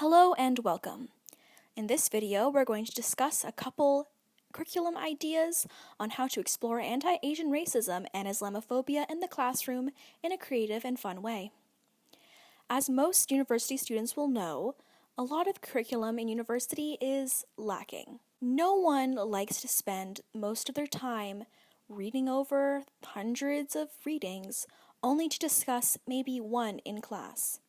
Hello and welcome. In this video, we're going to discuss a couple curriculum ideas on how to explore anti-Asian racism and Islamophobia in the classroom in a creative and fun way. As most university students will know, a lot of curriculum in university is lacking. No one likes to spend most of their time reading over hundreds of readings only to discuss maybe one in class.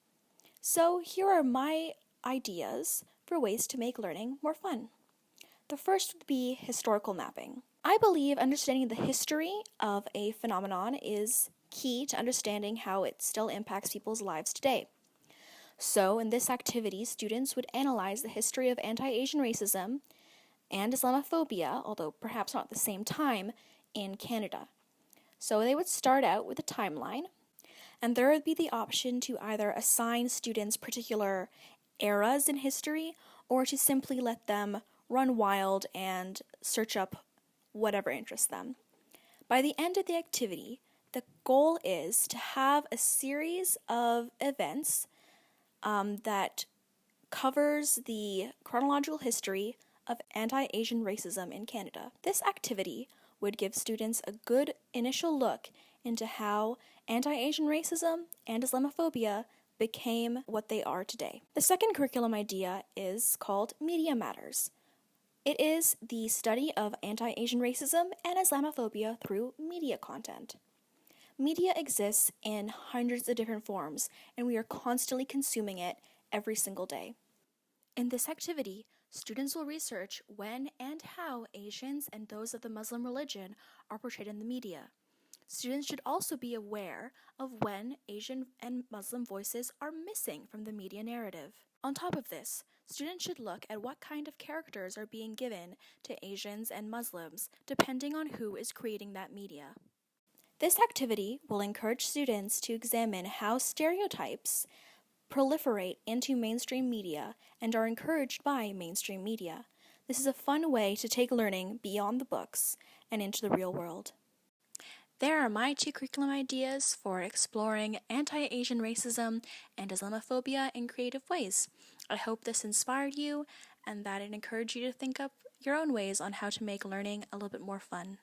So here are my ideas for ways to make learning more fun. The first would be historical mapping. I believe understanding the history of a phenomenon is key to understanding how it still impacts people's lives today. So in this activity, students would analyze the history of anti-Asian racism and Islamophobia, although perhaps not at the same time, in Canada. So they would start out with a timeline, and there would be the option to either assign students particular eras in history or to simply let them run wild and search up whatever interests them. By the end of the activity, the goal is to have a series of events that covers the chronological history of anti-Asian racism in Canada. This activity would give students a good initial look into how anti-Asian racism and Islamophobia became what they are today. The second curriculum idea is called Media Matters. It is the study of anti-Asian racism and Islamophobia through media content. Media exists in hundreds of different forms, and we are constantly consuming it every single day. In this activity, students will research when and how Asians and those of the Muslim religion are portrayed in the media. Students should also be aware of when Asian and Muslim voices are missing from the media narrative. On top of this, students should look at what kind of characters are being given to Asians and Muslims, depending on who is creating that media. This activity will encourage students to examine how stereotypes proliferate into mainstream media and are encouraged by mainstream media. This is a fun way to take learning beyond the books and into the real world. There are my two curriculum ideas for exploring anti-Asian racism and Islamophobia in creative ways. I hope this inspired you and that it encouraged you to think up your own ways on how to make learning a little bit more fun.